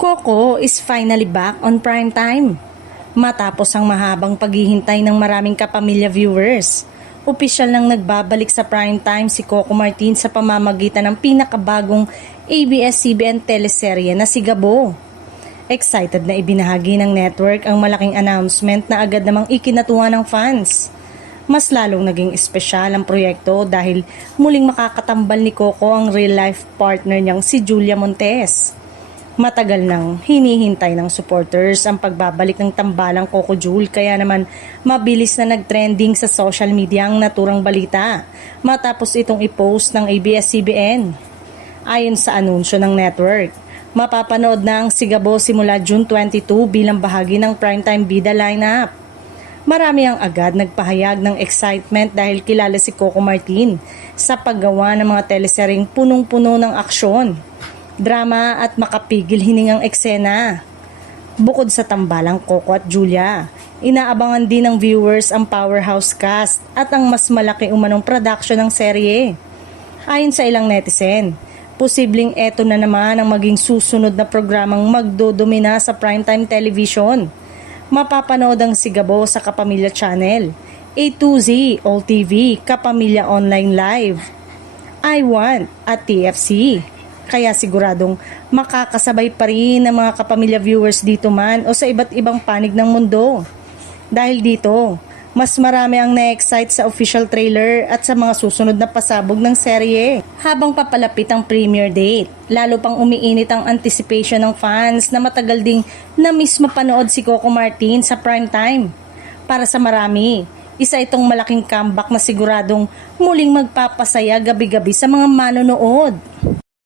Coco is finally back on prime time. Matapos ang mahabang paghihintay ng maraming kapamilya viewers, opisyal nang nagbabalik sa prime time si Coco Martin sa pamamagitan ng pinakabagong ABS-CBN teleserye na si Gabo. Excited na ibinahagi ng network ang malaking announcement na agad namang ikinatuwa ng fans. Mas lalong naging espesyal ang proyekto dahil muling makakatambal ni Coco ang real-life partner niyang si Julia Montes. Matagal nang hinihintay ng supporters ang pagbabalik ng tambalang Coco Jul, kaya naman mabilis na nagtrending sa social media ang naturang balita matapos itong i-post ng ABS-CBN. Ayon sa anunsyo ng network, mapapanood na ang si Gabo simula June 22 bilang bahagi ng primetime bida lineup. Marami ang agad nagpahayag ng excitement dahil kilala si Coco Martin sa paggawa ng mga teleseryeng punong-puno ng aksyon, drama at makapigil hiningang eksena. Bukod sa tambalang Coco at Julia, inaabangan din ng viewers ang powerhouse cast at ang mas malaki umanong production ng serye. Ayon sa ilang netizen, posibleng eto na naman ang maging susunod na programang magdodomina sa primetime television. Mapapanood ang si Gabo sa Kapamilya Channel, A2Z, All TV, Kapamilya Online Live, I Want at TFC. Kaya siguradong makakasabay pa rin ang mga kapamilya viewers dito man o sa iba't ibang panig ng mundo. Dahil dito, mas marami ang na-excite sa official trailer at sa mga susunod na pasabog ng serye. Habang papalapit ang premiere date, lalo pang umiinit ang anticipation ng fans na matagal ding na-miss mapanood si Coco Martin sa primetime. Para sa marami, isa itong malaking comeback na siguradong muling magpapasaya gabi-gabi sa mga manonood.